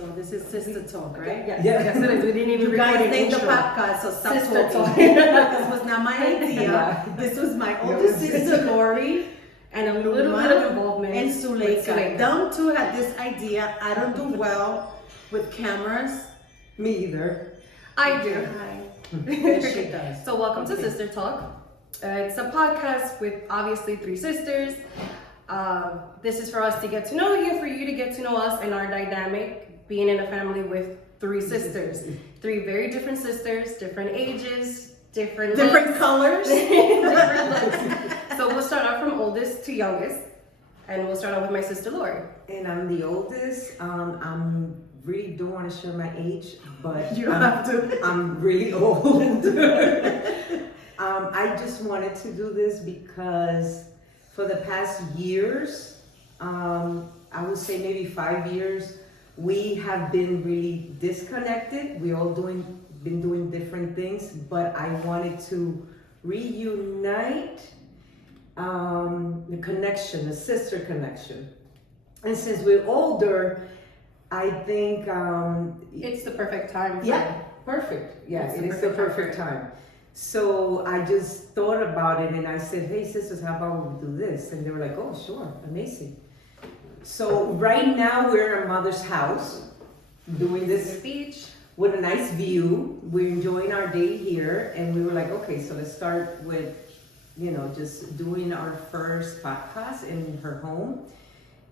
So this is Sister Talk, right? Yes. Yeah. Yes, it is. We didn't even You guys record named the intro. podcast, so stop Sister talking. Talk. This was not my idea. Yeah. This was my oldest sister, Lori, And a little bit of involvement. and with Suleika. Suleika. Them two had this idea. I don't do well with cameras. Me either. I do. Hi. Yes, she does. So welcome to Sister Talk. It's a podcast with obviously three sisters. This is for us to get to know you, for you to get to know us and our dynamic, being in a family with three sisters. Three very different sisters, different ages, different Colors. different looks. So we'll start off from oldest to youngest, and we'll start off with my sister Lori. And I'm the oldest. I'm really don't want to share my age, but You don't have to. I'm really old. I just wanted to do this because for the past years, I would say maybe 5 years, we have been really disconnected. We all been doing different things, but I wanted to reunite the connection, the sister connection. And since we're older, I think It's the perfect time. perfect. Yeah, It's it the is the perfect perfect time. So I just thought about it and I said, hey sisters, how about we do this? And they were like, oh sure, amazing. So right now we're in our mother's house doing The this beach. with a nice view. We're enjoying our day here and we were like, okay, so let's start with, just doing our first podcast in her home.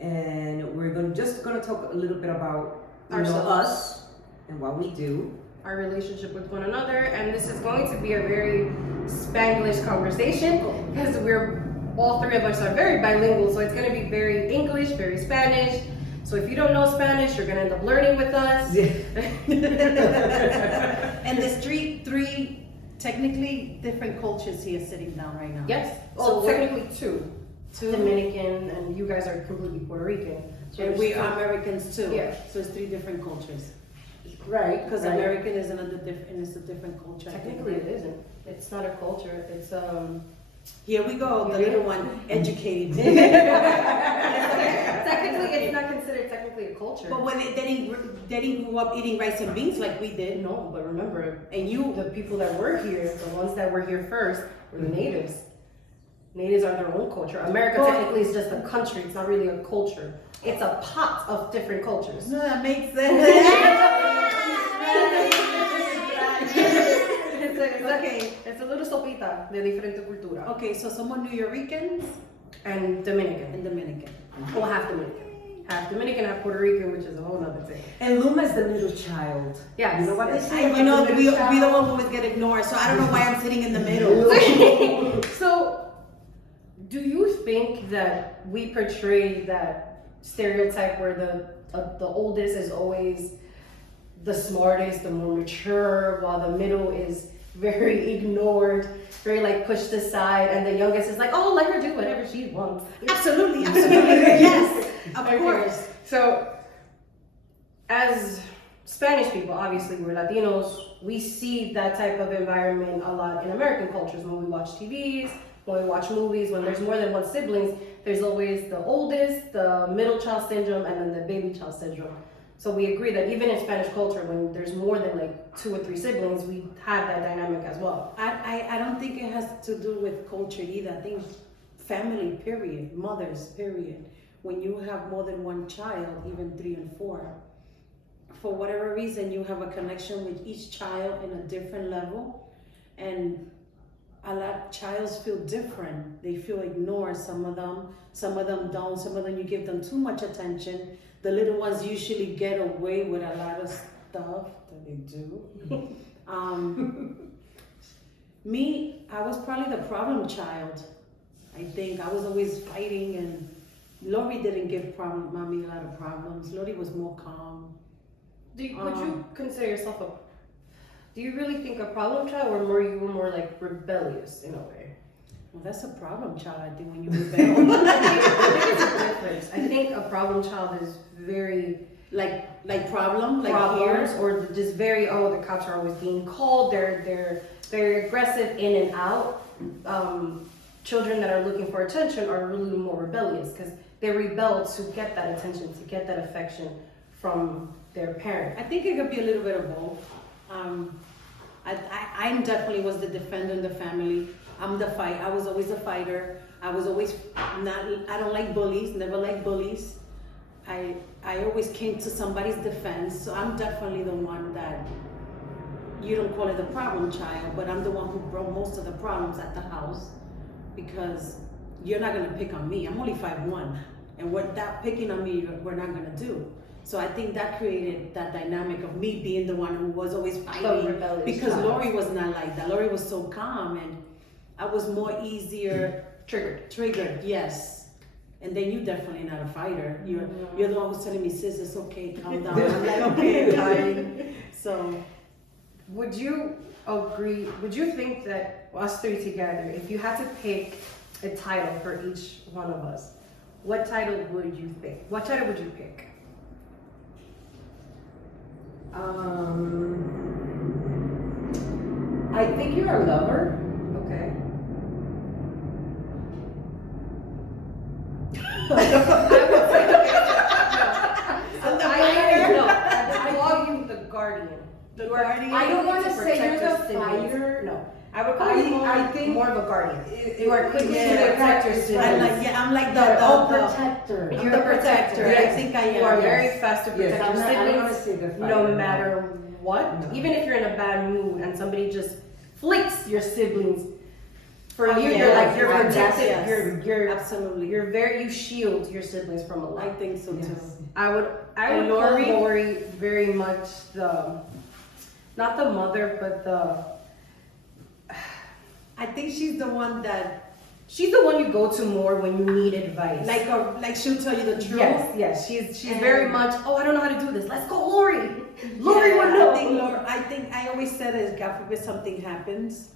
And we're just gonna talk a little bit about us and what we do. Our relationship with one another, and this is going to be a very Spanglish conversation because all three of us are very bilingual, so it's going to be very English, very Spanish. So if you don't know Spanish, you're going to end up learning with us. And there's three technically different cultures here sitting down right now. Yes. So Well, technically two. Two. Dominican, and you guys are completely Puerto Rican. So And there's we two. are Americans too. Yeah. So it's three different cultures. Right, Because right. American is another different, it's a different culture. I think, Technically, right? it isn't. It's not a culture. It's Here we go, the little one educated. technically, it's not considered technically a culture. But when they didn't grow up eating rice and beans like we did. No, but remember, And you, the people that were here, the ones that were here first, were the natives. Natives are their own culture. America Well- technically is just a country. It's not really a culture. It's a pot of different cultures. no, that makes sense. It's a little sopita de diferente cultura. Okay, so somos New Yorkers And Dominican. and Dominican. Well, half Dominican. Half Dominican, half Puerto Rican, which is a whole other thing. And Luma's the middle child. Yes, You know what yes. they say? You know, about the we middle the child? one who always get ignored, so I don't know why I'm sitting in the middle. So, do you think that we portray that stereotype where the oldest is always the smartest, the more mature, while the middle is very ignored, very like pushed aside, and the youngest is like, oh, let her do whatever she wants. Absolutely, yes, of Okay. course. So, as Spanish people, obviously we're Latinos, we see that type of environment a lot in American cultures. When we watch TVs, when we watch movies, when there's more than one siblings, there's always the oldest, the middle child syndrome, and then the baby child syndrome. So we agree that even in Spanish culture, when there's more than like 2 or 3 siblings, we have that dynamic as well. I don't think it has to do with culture either. I think family, period, mothers, period. When you have more than one child, even 3 and 4, for whatever reason, you have a connection with each child in a different level, and a lot of childs feel different. They feel ignored. Some of them don't. Some of them you give them too much attention. The little ones usually get away with a lot of stuff that they do. Me, I was probably the problem child. I think I was always fighting, and Lori didn't give mommy a lot of problems. Lori was more calm. Would you consider yourself do you really think a problem child, or you were more like rebellious in a way? Well, that's a problem child, I think, when you rebel. I think it's a difference. I think a problem child is very like problem, like problems, here. or just very the cops are always being called. They're very aggressive in and out. Children that are looking for attention are really more rebellious because they rebel to get that attention, to get that affection from their parent? I think it could be a little bit of both. I definitely was the defender in the family. I was always a fighter. I was always not. I don't like bullies. Never like bullies. I always came to somebody's defense. So I'm definitely the one that you don't call it the problem child, but I'm the one who brought most of the problems at the house because you're not gonna pick on me. I'm only 5'1", and what that picking on me, we're not gonna do. So I think that created that dynamic of me being the one who was always fighting because Lori was not like that. Lori was so calm, and I was more easier triggered. Yes. And then you definitely not a fighter. You're the one who's telling me, sis, it's okay, calm down. I'm like, okay, fine. So, would you think that us three together, if you had to pick a title for each one of us, what title would you pick? What title would you pick? I think you're a lover. Okay. I call you the guardian. The guardian. I don't want to say you're the siblings. fighter. No, I would call you more of a guardian. You are quick to protect your siblings. I'm like the protector. You're the protector. I think I am. You are very fast to protect your I don't want to siblings, say the fighter. no matter what. No. Even if you're in a bad mood and somebody just flicks your siblings, for you, yeah, you're protected. yes. You're Absolutely. you shield your siblings from a lot. I think so too. Yes. I would And call Lori? Lori very much not the mother, but I think she's the one that she's the one you go to more when you need advice. like she'll tell you the truth. Yes, she's And- very much, oh, I don't know how to do this. Let's go, Lori. Lori will know. I think I always said as God forbid something happens,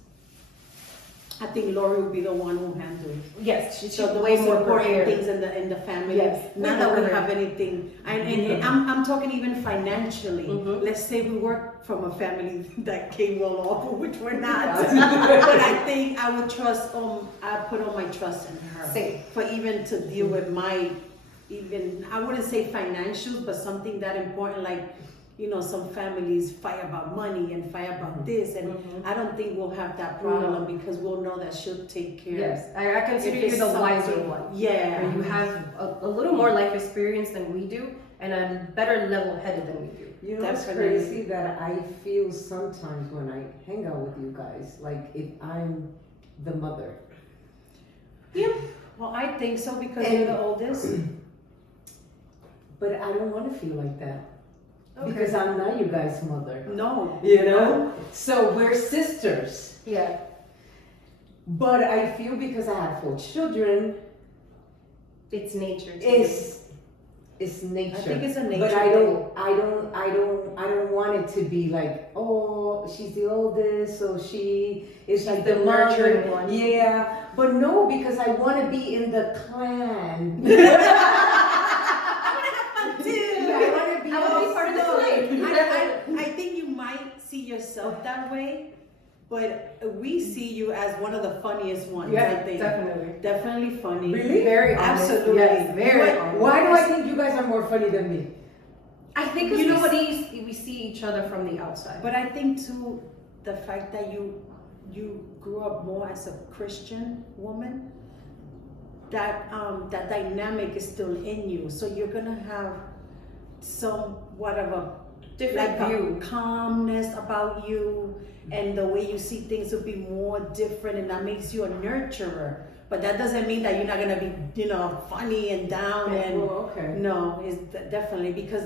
I think Lori will be the one who handles. Yes, she's So the way most more important prepared. things in the family. Yes. Not that we have anything. And I'm talking even financially. Mhm. Let's say we work from a family that came well off, which we're not. But I think I would trust. I put all my trust in her. Same. For even to deal with my, I wouldn't say financials, but something that important like. Some families fight about money and fight about this, and I don't think we'll have that problem because we'll know that she'll take care. Yes, I consider you the wiser one. Yeah. You have a little more life experience than we do, and a better level-headed than we do. You know, it's Definitely. crazy that I feel sometimes when I hang out with you guys, like if I'm the mother. Yeah. Well, I think so because And- you're the oldest. But I don't want to feel like that. Okay. Because I'm not you guys' mother. No. You know? So we're sisters. Yeah. But I feel because I have 4 children, It's nature. it's nature. I think it's a nature But thing. I don't want it to be like, oh, she's the oldest, so she is like the nurturing mother. one. Yeah. But no, because I want to be in the clan. I wanna be part of the clan. I think you might see yourself that way, but we see you as one of the funniest ones. I think definitely funny. Really? Very honest. Absolutely. Yes, very honest. Why do I think you guys are more funny than me? I think You know what- we see each other from the outside. But I think too, the fact that you grew up more as a Christian woman, that dynamic is still in you. So you're gonna have somewhat of a Different like view. a calmness about you, and the way you see things will be more different, and that makes you a nurturer. But that doesn't mean that you're not gonna be, funny and down and okay. no, it's definitely because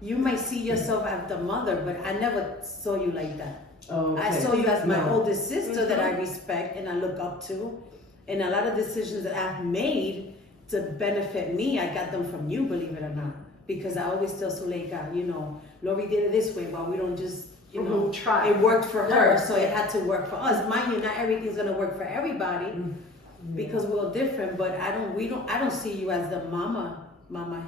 you might see yourself as the mother, but I never saw you like that. Oh, I okay. saw you as my No. oldest sister that I respect and I look up to, and a lot of decisions that I've made to benefit me, I got them from you, believe it or not. Because I always tell Suleika, Lori did it this way, but we don't just, try. It worked for her, Yeah. so it had to work for us. Mind you, not everything's gonna work for everybody because we're all different. But I don't see you as the mama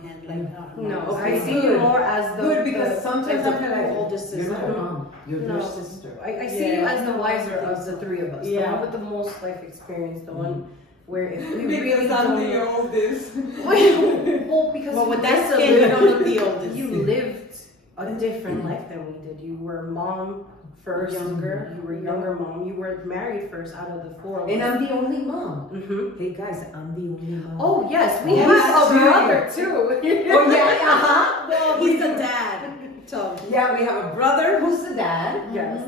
hen like that. No, Okay, I see you good. more as the Good, because sometimes like I feel the like oldest you're not sister. a mom, you're No. your sister. I see you Yeah. as the wiser of the three of us. The Yeah. one with the most life experience, the one where if we Because really I'm don't the know, oldest. well, because Well, with you that lived a skin, you little- don't look the oldest. you lived a different life than we did. You were mom first, Younger. you were younger mom. You were married first out of the four of And us. I'm the only mom. Mm-hmm. Hey guys, I'm the only mom. Oh yes, we Oh, have that's a right. brother too. Oh yeah, uh-huh. Well, he's the dad. So Yeah, we have a brother who's the dad. Yes.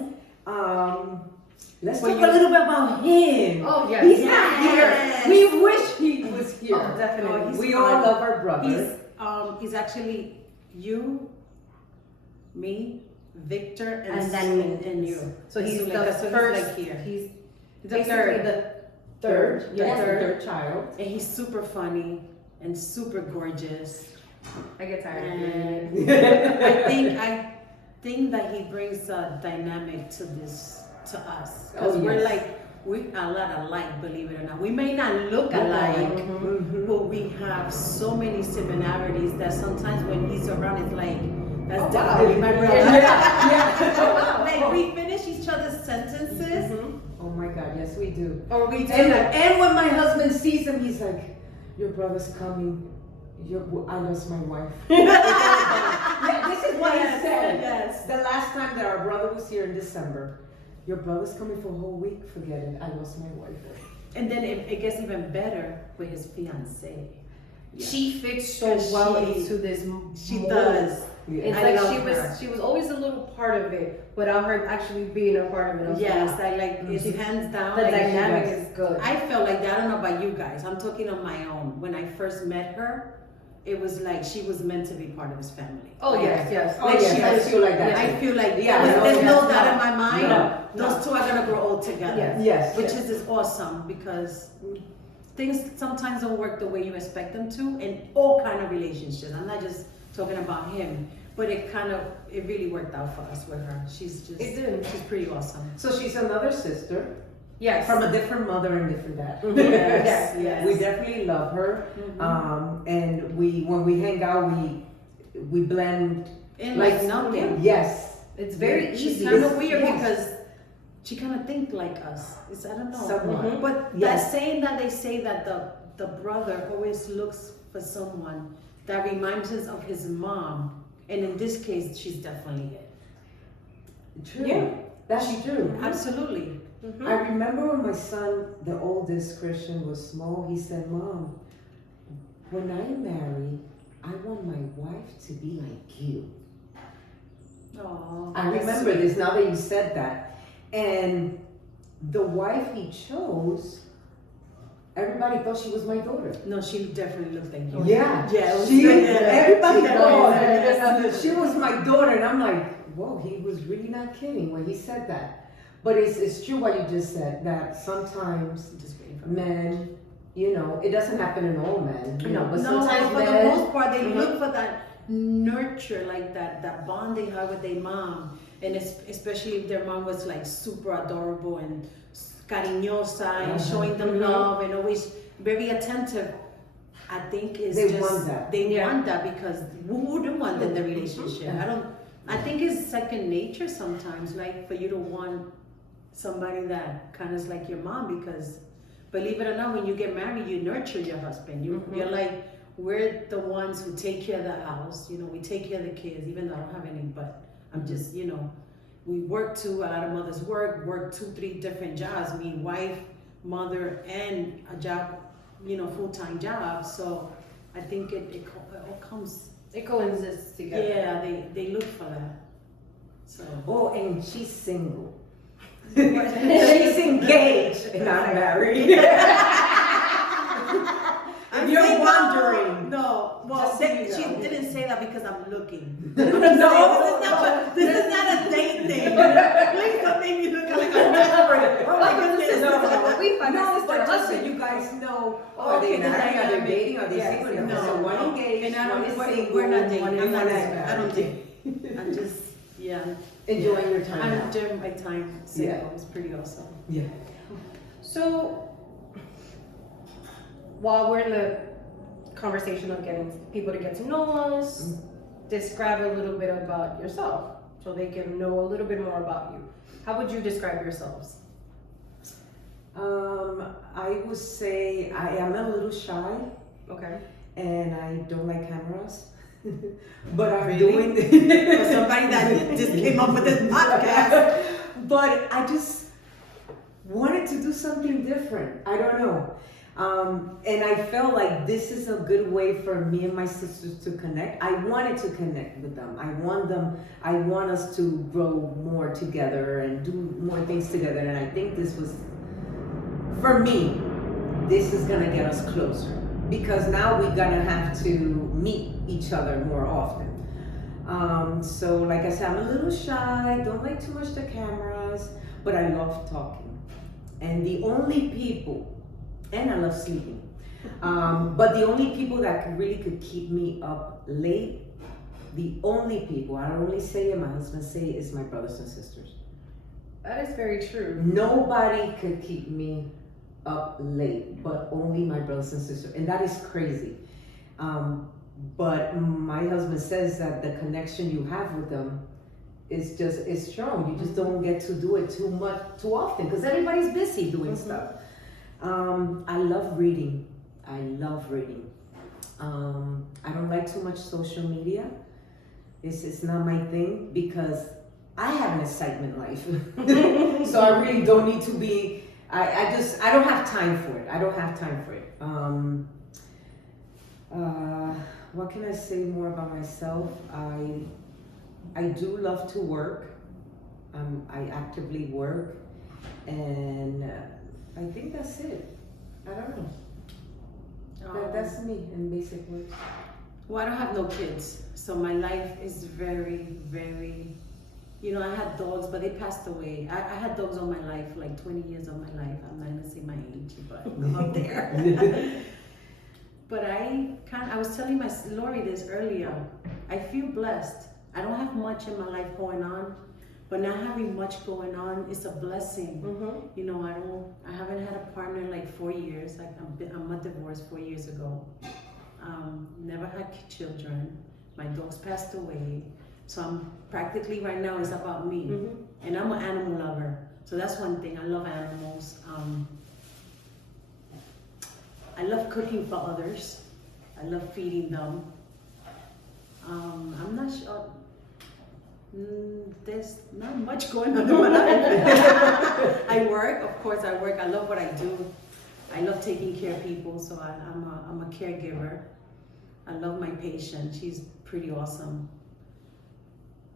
Let's But talk you- a little bit about him. Oh yes. He's not here. Yes. We wish he was here. Oh, definitely. Oh, he's We fine. all love our brother. He's actually you, me, Victor, And then me. and you. So he's Zuleika, the so he's first. like here. He's The basically third. the third. Yes, Yeah. the third child. And he's super funny and super gorgeous. I get tired of it. And I think that he brings a dynamic to us. Because Oh, we're yes. like, we a lot alike, believe it or not. We may not look alike, Mhm. but we have so many similarities that sometimes when he's around, it's like, that's Oh, definitely wow. my brother. Yeah. Like, we finish each other's sentences, Oh my God, yes we do. or we do And when my husband sees him, he's like, "Your brother's coming. I lost my wife." Yeah, this is what he Yes, said. yes. The last time that our brother was here in December, your brother's coming for a whole week. Forget it. I lost my wife. And then it gets even better with his fiancée. She fits so Because well she- into this. She mold. does. It's I like love she her. was always a little part of it without her actually being a part of it. Also. Yes, I like it's hands down. The like, dynamic does. is good. I felt like that. I don't know about you guys. I'm talking on my own. When I first met her, it was like she was meant to be part of his family. Oh yes, yes. Oh, Like yes, she I was- feel like that. I feel like Yeah, there's no, no yes, doubt no. in my mind. No, Those two are gonna grow old together. Yes. Yes. Which is awesome because things sometimes don't work the way you expect them to in all kind of relationships. I'm not just talking about him, but it really worked out for us with her. She's pretty awesome. So she's another sister Yes. from a different mother and different dad. Yes, yes. We definitely love her. And when we hang out, we blend. And like nothing. Yes. It's very She's easy. kind of weird Yes. because she kind of think like us. I don't know. Somewhat. But Yes. that saying that they say that the brother always looks for someone that reminds us of his mom, and in this case, she's definitely it. True. Yeah. That's true. Absolutely. I remember when my son, the oldest Christian, was small, he said, "Mom, when I marry, I want my wife to be like you." Oh, I remember this now that you said that. And the wife he chose, everybody thought she was my daughter. No, she definitely looked like you. Yeah, Yeah, it was she, good. everybody She thought definitely that she was my daughter, and I'm like, whoa, he was really not kidding when he said that. But it's true what you just said, that sometimes I'm just waiting for men, it doesn't happen in all men, but no, sometimes for the men, most part, they look for that nurture, like that bond they have with their mom, and especially if their mom was like super adorable and cariñosa and showing them love and always very attentive. I think is They just want that. they want that because who wouldn't want that in the relationship? I think it's second nature sometimes, like for you to want somebody that kind of is like your mom, because believe it or not, when you get married, you nurture your husband. You're like, we're the ones who take care of the house. We take care of the kids, even though I don't have any, but I'm just, we work too. A lot of mothers work 2-3 different jobs. Me, wife, mother, and a job, full-time job. So I think it all comes. It coexists together. Yeah, they look for that. So. oh, and she's single. She's engaged and not married. If you're single. wondering. No, well, Just so you she know. didn't say that because I'm looking. No, This is not a date thing. Please don't make me look like I'm desperate. Oh my goodness. We find No, our sister but just so husband. you guys know, Oh, are they okay, the married, are they dynamic. dating, are they Yes, single? yes. So one engaged, And I one don't, is we're, single, we're not dating. one I'm is not married. I don't date. I'm just, yeah. Enjoying your time I'm out. enjoying my time single. Yeah. It's pretty awesome. Yeah. So, while we're in the conversation of getting people to get to know us, describe a little bit about yourself so they can know a little bit more about you. How would you describe yourselves? I would say I am a little shy Okay. and I don't like cameras. But I'm Really? doing For somebody that just came up with this podcast. But I just wanted to do something different. I don't know. And I felt like this is a good way for me and my sisters to connect. I wanted to connect with them. I want us to grow more together and do more things together. And I think this was, for me, this is gonna get us closer. Because now we're gonna have to meet each other more often. So like I said, I'm a little shy, don't like too much the cameras, but I love talking. And the only people, and I love sleeping, but the only people that really could keep me up late, the only people, I don't only say it, my husband say it, is my brothers and sisters. That is very true. Nobody could keep me up late, but only my brothers and sisters, and that is crazy. But my husband says that the connection you have with them is strong. You just don't get to do it too often because everybody's busy doing stuff. I love reading. I don't like too much social media. It's not my thing because I have an excitement life, so I really don't need to be. I don't have time for it. What can I say more about myself? I do love to work. I actively work, and I think that's it. I don't know. That's me in basic words. Well, I don't have no kids, so my life is very, very. I had dogs, but they passed away. I had dogs all my life, like 20 years of my life. I'm not gonna say my age, but I'm up there. But I was telling Lori this earlier. I feel blessed. I don't have much in my life going on, but not having much going on is a blessing. I haven't had a partner in like 4 years. Like I'm a divorce 4 years ago. Never had children. My dogs passed away. So I'm practically right now it's about me. And I'm an animal lover. So that's one thing. I love animals. I love cooking for others. I love feeding them. I'm not sure. There's not much going on in my life. I work, of course. I work. I love what I do. I love taking care of people. So I'm a caregiver. I love my patient. She's pretty awesome.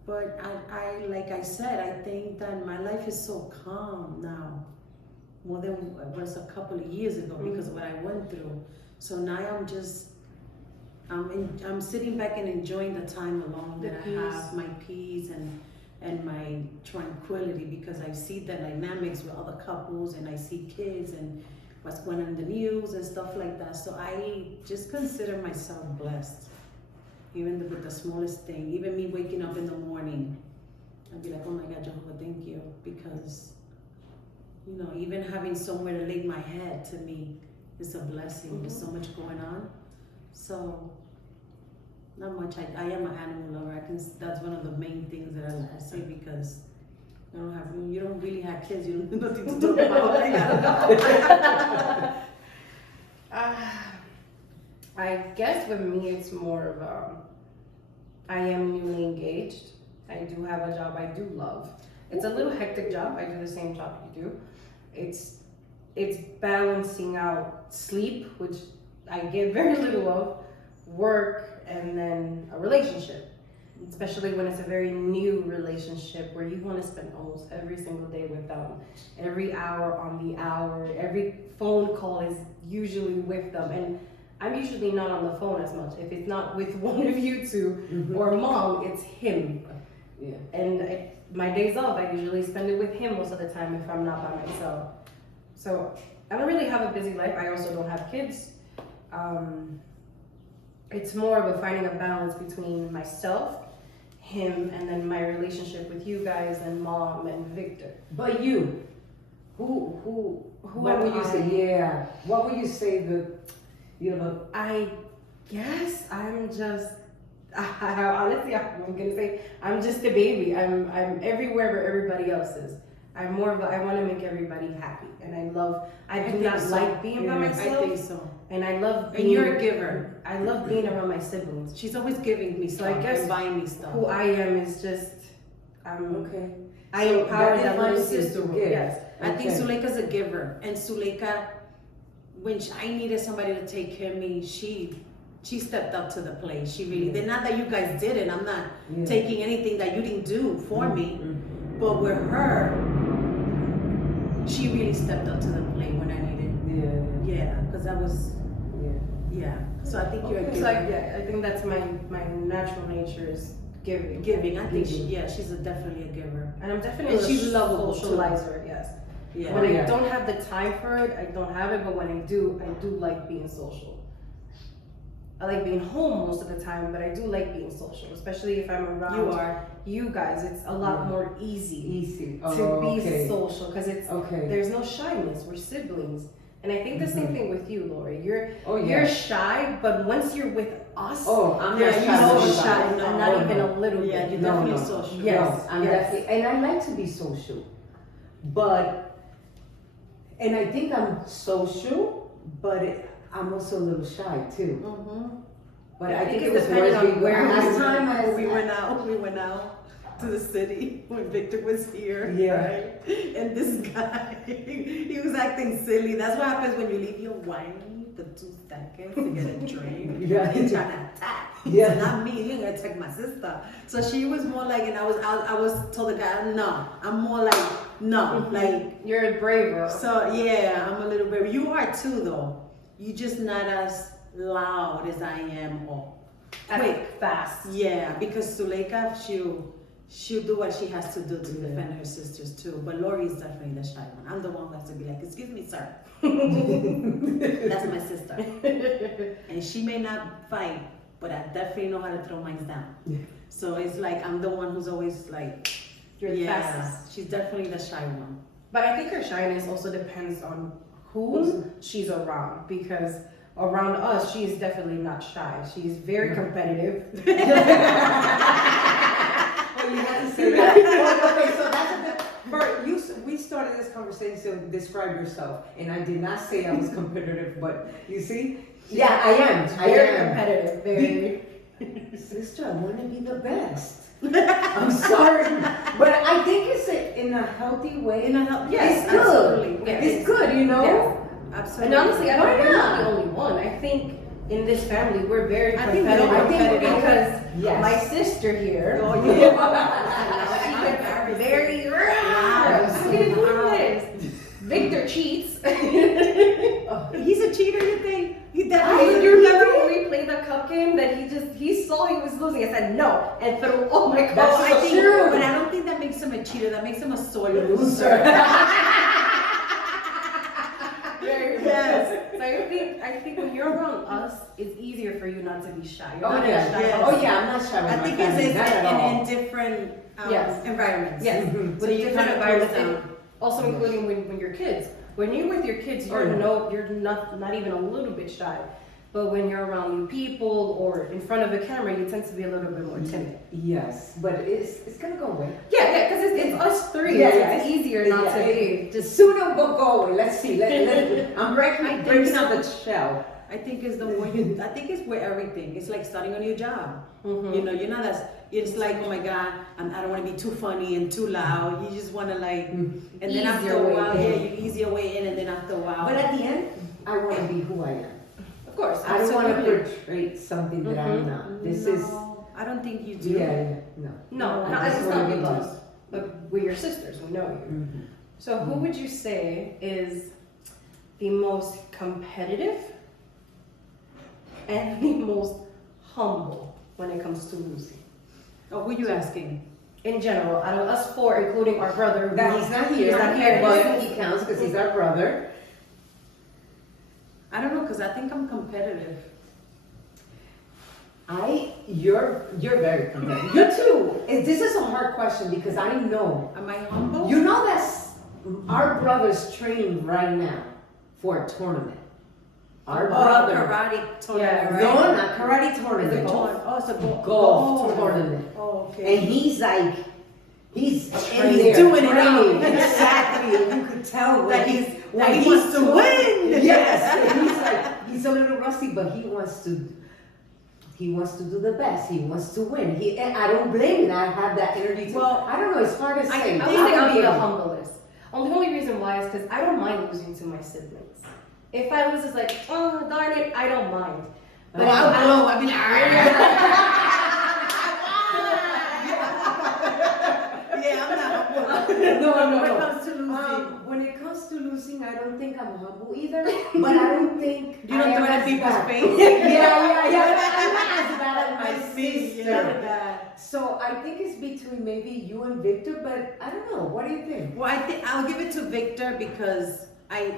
But I like I said, I think that my life is so calm now, more than it was a couple of years ago because of what I went through. So now I'm sitting back and enjoying the time alone that I have, my peace and my tranquility, because I see the dynamics with other couples and I see kids and what's going on in the news and stuff like that. So I just consider myself blessed. Even with the smallest thing, even me waking up in the morning, I'd be like, oh my God, Jehovah, thank you. Because, even having somewhere to lay my head to me is a blessing. There's so much going on. So, not much. I am an animal lover. That's one of the main things that I say because you don't really have kids. You don't have nothing to talk about. I don't know. I guess with me, it's more of I am newly engaged. I do have a job I do love. It's a little hectic job. I do the same job you do. It's balancing out sleep, which I get very little of, work, and then a relationship. Especially when it's a very new relationship where you want to spend almost every single day with them. Every hour on the hour, every phone call is usually with them. And I'm usually not on the phone as much. If it's not with one of you two or mom, it's him. Yeah. And my days off, I usually spend it with him most of the time if I'm not by myself. So I don't really have a busy life. I also don't have kids. It's more of finding a balance between myself, him, and then my relationship with you guys and mom and Victor. But you, who what would you say? Yeah. What would you say I guess I'm just, honestly, I'm gonna say I'm just a baby. I'm everywhere where everybody else is. I'm more of a, I want to make everybody happy, and I do think not so. like being by I myself, think so. and I love being. And you're a giver. I love being around my siblings. She's always giving me stuff I guess and buying me stuff. Who I am is just, Okay. I So empower that that little defines you to sisterhood. give. Yes. I think Okay. Zuleika's a giver, and Zuleika, when I needed somebody to take care of me, she stepped up to the plate. She really did. Not that you guys did it. I'm not Yeah. taking anything that you didn't do for me, Mhm. but with her, she really stepped up to the plate when I needed. Yeah. Yeah, because I was. Yeah. Yeah. So I think you're a It's giver. like, yeah, I think that's my natural nature is giving. Giving. I think Giving. she's definitely a giver. And I'm definitely And she's a lovable, too. socializer, yes. Yeah. When Yeah. I don't have the time for it, I don't have it, but when I do like being social. I like being home most of the time, but I do like being social, especially if I'm around You are. you guys. It's a lot Yeah. more easy Easy. to be okay. social because it's Okay. there's no shyness. We're siblings. And I think the same thing with you, Lori. You're Oh, yeah. you're shy, but once you're with us, Oh, I'm Yeah, not you shy. know about she's it. shy. and not Oh, even no. a little Yeah, bit. you're No, definitely no. social. Yes. No, I'm yes. definitely, and I like to be social, but, and I think I'm social, but I'm also a little shy too. Mm-hmm. But Yeah, I think it it's was depending worth on it. where Last we time we went out to the city when Victor was here. Yeah. Right? And this guy, he was acting silly. That's what happens when you leave your wife for 2 seconds to get a drink. Yeah. And trying to attack. Yeah. So not me, you're gonna attack my sister. So she was more like, and I was told the guy, no. I'm more like, no. Like, You're braver. so yeah, I'm a little bit. You are too, though. You're just not as loud as I am, or quick. Fast. Yeah, because Zuleika, she'll do what she has to do to defend her sisters too. But Lori is definitely the shy one. I'm the one who has to be like, excuse me, sir. That's my sister, and she may not fight, but I definitely know how to throw mine down. Yeah. So it's like I'm the one who's always like, You're the yeah, fastest. she's definitely the shy one. But I think her shyness also depends on who she's around because around us, she is definitely not shy. She's very competitive. Oh, you had to say that. Well, okay, so that's a good. Bert, we started this conversation to describe yourself, and I did not say I was competitive, but you see, yeah, I am. Very competitive. Very. Sister, I want to be the best. I'm sorry, but I think it's in a healthy way. Yes, it's good. absolutely. Yes. It's good, you know. Yes. Absolutely. And honestly, I don't Why think I'm not? the only one. I think in this family, we're very I think competitive. we're all competitive. because Yes. my sister here. Oh, She gets very I'm gonna do this. Victor cheats. He's a cheater, you think? He I definitely you remember when we played the cup game that he saw he was losing. I said no and threw all my cups. That's I think, true. but I don't think that makes him a cheater. That makes him a sore loser. Very Yes. So I think when you're around us, it's easier for you not to be shy. You're Oh not yeah, a shy Yes. oh yeah, I'm not shy with I my think family, it's not at all. in different Yes. environments. Yes, Mhm. with So you different kinda environments, close and down. also including when you're kids. When you're with your kids, Oh, yeah. you're not even a little bit shy. But when you're around new people or in front of a camera, you tend to be a little bit more timid. Yes, but it's gonna go away. Yeah, because it's us three. Yeah, it's yeah. easier not Yeah, to be. Just sooner we'll go. Let's see. I'm breaking up the shell. I think it's the more you. I think it's where everything. It's like starting a new job. Mhm. You know, you're not as. It's like, oh my God, I don't want to be too funny and too loud. You just want to like, and then after Easier a way while, in. yeah, you ease your way in, and then after a while. But at the end, I want to be who I am. Of course, I don't want to absolutely. portray something that I'm not. This no, is I don't think you do. yeah, no. No, I not, just it's wanna not be with just- us, but we're your sisters. We know you. Mhm. So, who would you say is the most competitive and the most humble when it comes to losing? Oh, who you asking? In general, out of us four, including our brother, That he's not here. He's not here, but but- he counts because he's our brother. I don't know, cause I think I'm competitive. You're very competitive. You too. This is a hard question because I know. Am I humble? You know that our brother's training right now for a tournament. Our brother. Karate tournament, Yeah. right? No, not karate Is it tournament. golf? Oh, it's a golf Golf tournament. Oh, okay. And he's like, He's And he's doing it now. Exactly. You could tell That when he wants to win. Yes. And he's like, he's a little rusty, but he wants to do the best. He wants to win. And I don't blame him. I have that energy too. Well, I don't know, it's hard to say. I would think I'm the humblest. The only reason why is because I don't mind losing to my siblings. If I lose, it's like, oh darn it, I don't mind. But I'll blow. I mean, yeah, I'm not. No. When it comes to losing. When it comes to losing, I don't think I'm humble either. But I don't think You don't throw it in people's face? Yeah. I'm not as bad as my sister. Yeah. So I think it's between maybe you and Victor, but I don't know. What do you think? Well, I think I'll give it to Victor because I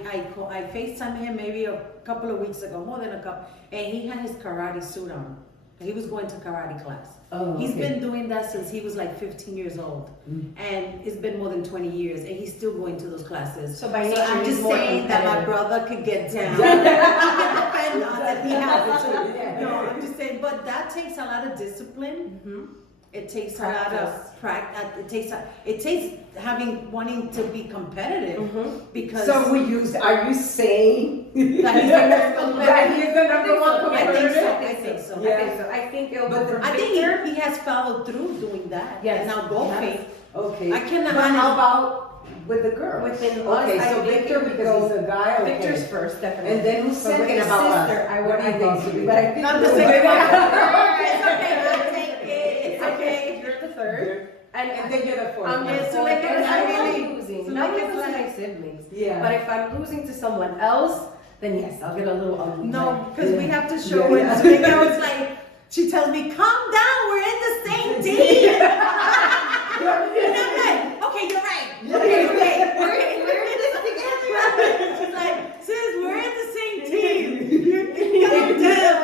FaceTimed him maybe a couple of weeks ago, more than a couple, and he had his karate suit on. He was going to karate class. Oh, He's okay. been doing that since he was like 15 years old, and it's been more than 20 years, and he's still going to those classes. So by nature, I'm he's just more saying that my competitive. brother could get down. Not that he has it too. No, I'm just saying, but that takes a lot of discipline. It takes a lot of practice. It takes wanting to be competitive because. So are you saying That he's that he's the number one competitor? I think so. Yeah. I think it'll go for I Victor. think he has followed through doing that. Yes. Now golfing. Okay. I cannot But manage- how about with the girls? Within us, Okay, I so think Victor it would because go- he's a guy. Okay. Victor's first, definitely. And then who's But with second his about us? sister, I What do you love think? you, but I think Not the you're second the- one. It's okay. I'll take it. It's okay. You're the third. And then you're the fourth. I'm one. just so like like, it's I'm really- losing. so Not like because it's of my like- siblings. Yeah. But if I'm losing to someone else, then yes, I'll get a little ugly. No, because we have to show Yeah, it. yeah. Big girl is like, she tells me, calm down, we're in the same team. And I'm like, okay, you're right. Okay, we're in this together. She's like, sis, we're in the same team. Calm down.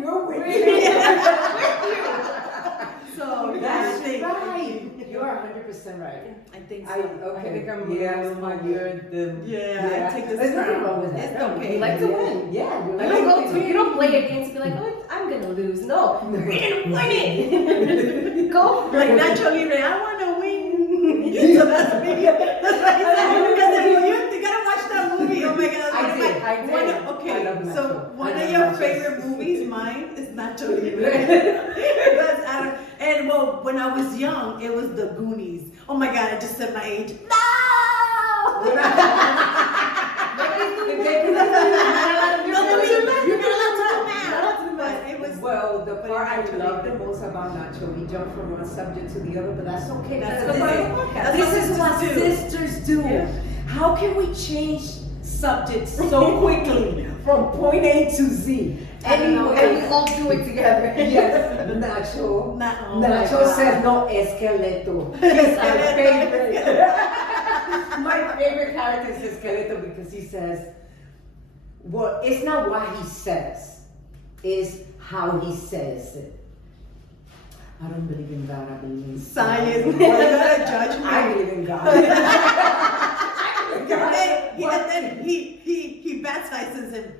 You're winning. So That's I think, right. You're 100% right. I think so. Okay. I think I'm yeah, most Wilma, you're the. Yeah, I take this There's nothing crown. wrong with that. It's okay. You like to win. Yeah, you You like don't, to go win. to, you don't play a game to be like, oh, I'm gonna lose. No, you're gonna win it. Go. Like naturally, I want to win. So that's me. That's what I said. Because if you gotta watch that movie. Oh my God. I did. Okay, I love so Nacho. one I of love your Nacho. favorite movies, mine, is Nacho Libre. And well, when I was young, it was The Goonies. Oh my God, I just said my age. No! Well, the part I love the most about Nacho, we jump from one subject to the other, but that's okay. That's That's okay. okay. That's This is what what sisters sisters do. Yeah. How can we change subjects so quickly from point A to Z? And we all do it together. Yes, Nacho. Oh my Nacho God. says no esqueleto. He's my favorite. My favorite character is esqueleto because he says, well, it's not what he says, it's how he says it. I don't believe in God, I believe in Science. You're gonna judge me. I believe in God. And then he baptizes him.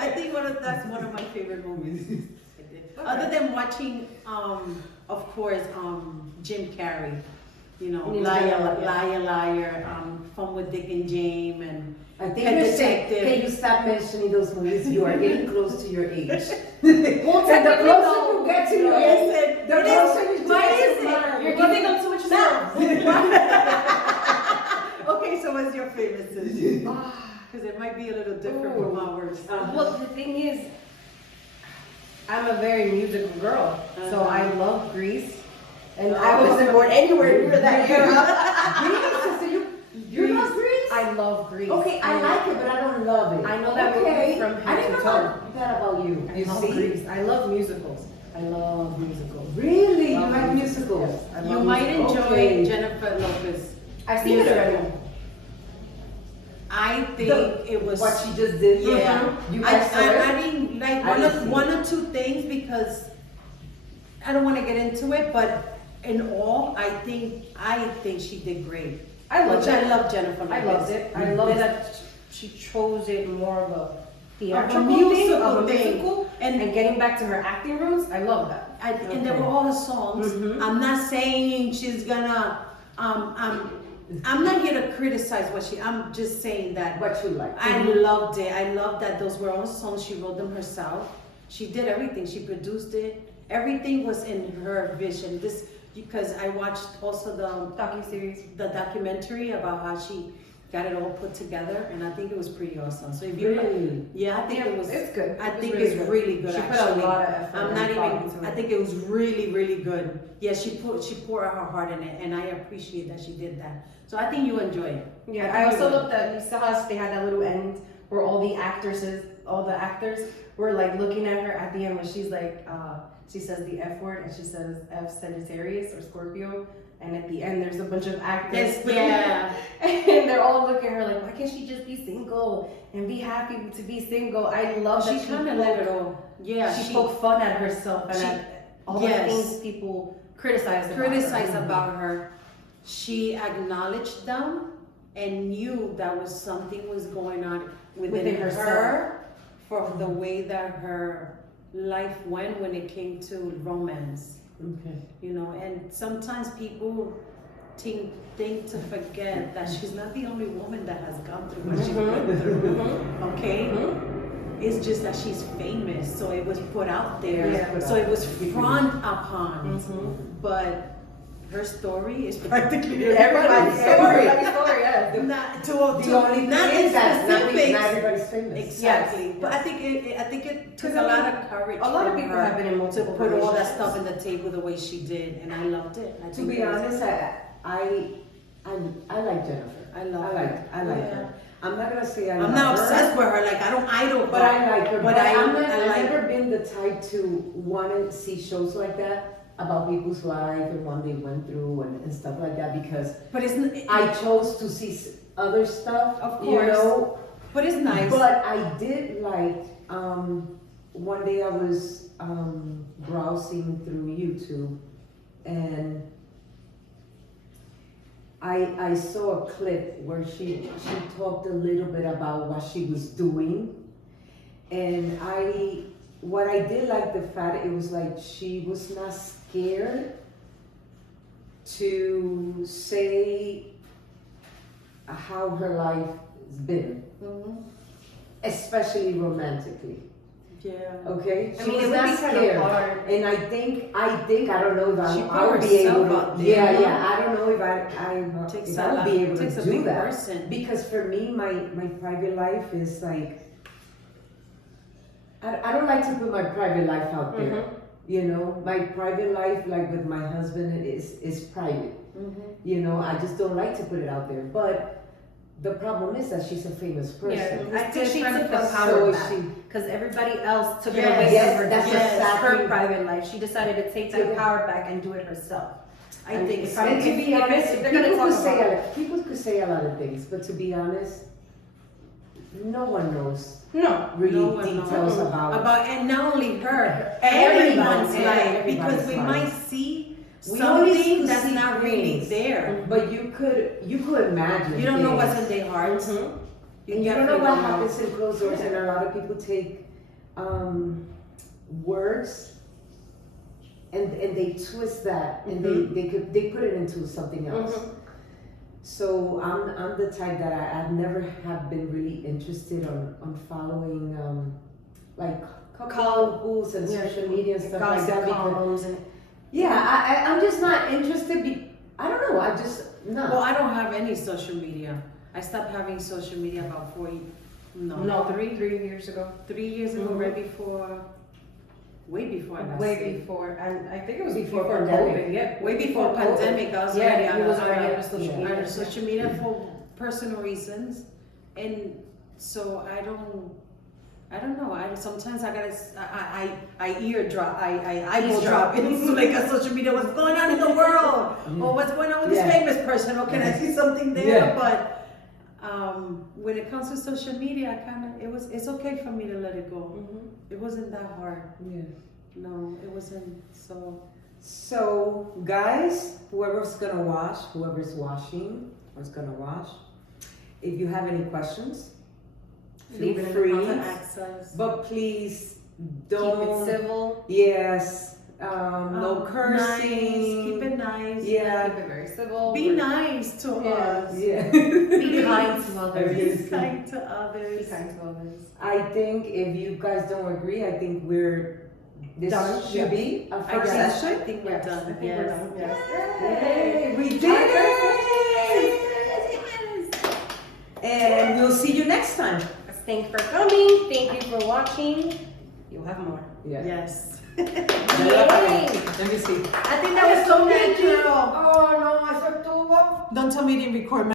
I think that's one of my favorite movies. Other than watching, of course, Jim Carrey. You know, Liar, Fun with Dick and Jane, and I think Pet you're saying, Detective. can you stop mentioning those movies? You are getting close to your age. Well, And the technically, closer no. you get to your age, the closer you Why get is to it? mine. You're giving them too much love. Okay, so what's your favorite sister? Because it might be a little different from ours. Well, the thing is, I'm a very musical girl, so I love Grease, and I wasn't born anywhere near that era. You love Grease? I love Grease. Okay, I like it, but I don't love it. I know that okay. movie from I head didn't to know toe. that about you. I You love see? Grease. I love musicals. I love musicals. Really? You Love like musicals. musicals? Yes, I You love might musicals. enjoy Okay. Jennifer Lopez. I've seen it already. I think it was. What she just did? Yeah. You I guys saw it? didn't like I didn't see one or two things because I don't want to get into it, but in all, I think she did great. I loved Which it. I love Jennifer Lopez. I loved it. I love that she chose it more of a theatrical musical thing, of a thing. musical, and getting back to her acting roots. I love that. and they were all her songs. I'm not saying she's gonna. I'm not here to criticize what she. I'm just saying that What you like. I loved it. I loved that those were all songs. She wrote them herself. She did everything. She produced it. Everything was in her vision. This because I watched also the documentary about how she got it all put together, and I think it was pretty awesome. So if you, I think it was. It's good. I think it's really good. She put actually. a lot of effort. I'm not even. I think it was really, really good. Yeah, she poured her heart in it, and I appreciate that she did that. So I think you enjoy it. Yeah, I also looked at Lisa Huss. They had that little end where all the actors were like looking at her at the end when she's like, she says the F word and she says F Sagittarius or Scorpio. And at the end, there's a bunch of actors. Yeah. And they're all looking at her like, why can't she just be single and be happy to be single? I love that She kind of let it all. Yeah. She spoke fun at herself and at all the things people criticize about her. She acknowledged them and knew that was something was going on within her for the way that her life went when it came to romance. Okay. You know, and sometimes people think to forget that she's not the only woman that has gone through what she went through. Okay? It's just that she's famous, so it was put out there. Yeah. So it was front upon. But her story is practically everybody's story. Yeah. Not everybody's famous. Exactly. Yes. But I think it took a lot of courage. A lot of people have been in multiple to put all that relationships. stuff on the table the way she did, and I loved it. To be honest, I like Jennifer. I love her. I'm not gonna say I'm not obsessed with her. Like I don't idol, but I like her. But I've like never been the type to want to see shows like that about people's life and what they went through and stuff like that because. But I chose to see other stuff. Of course. You know. But it's nice. But I did like. One day I was browsing through YouTube, and I saw a clip where she talked a little bit about what she was doing, and what I did like the fact it was like she was not scared to say how her life has been, especially romantically. Yeah. Okay. I mean, it would be kind of hard. And I think I don't know if I would be herself able out to. there. Yeah. I don't know if I would be able to do that. Person. Because for me, my private life is like. I don't like to put my private life out there. You know, my private life, like with my husband, is private. You know, I just don't like to put it out there. But the problem is that she's a famous person. I think she took the power back because everybody else took it away from her. That's her private life. She decided to take that power back and do it herself. I think. And to be honest, they're going to talk about it. People could say a lot of things, but to be honest, no one knows. Really details about and not only her, everyone's life, because we might see something that's not really there. But you could imagine. You don't know what's in their hearts. And you don't know what happens in closed doors, and a lot of people take words and they twist that and they put it into something else. So I'm the type that I never have been really interested on following like couples and social media and stuff like that. I'm just not interested. I don't know. I just not. Well, I don't have any social media. I stopped having social media about 3 years ago. 3 years ago, right before. Way before I got sick. Way before, and I think it was Before before pandemic. COVID. Yeah, Way before pandemic, I was already on social media. on social media for personal reasons, and so I don't know. Sometimes I gotta I eardrop I eyeball drop into like a social media. What's going on in the world? Or what's going on with this famous person? Or can I see something there? But when it comes to social media, it's okay for me to let it go. It wasn't that hard. Yeah. No, it wasn't so. So guys, whoever's watching or is gonna watch, if you have any questions, feel free. Access. But please don't. Keep it civil. Yes. no cursing. Nice. Keep it nice. Yeah. Keep it very civil. Be nice to us. Yeah. Be kind to others. Be kind to Be others. kind to others. I think if you guys don't agree, I think this Done. should Yeah. be a I first guess- session. I think we're done. I think Yes. we're done. Yes. Yay, we did it! And we'll see you next time. Thank you for coming. Thank you for watching. You'll have more. Yes. Yay! Let me see. I think that was so natural. Oh no, I estuvo. Don't tell me you didn't record.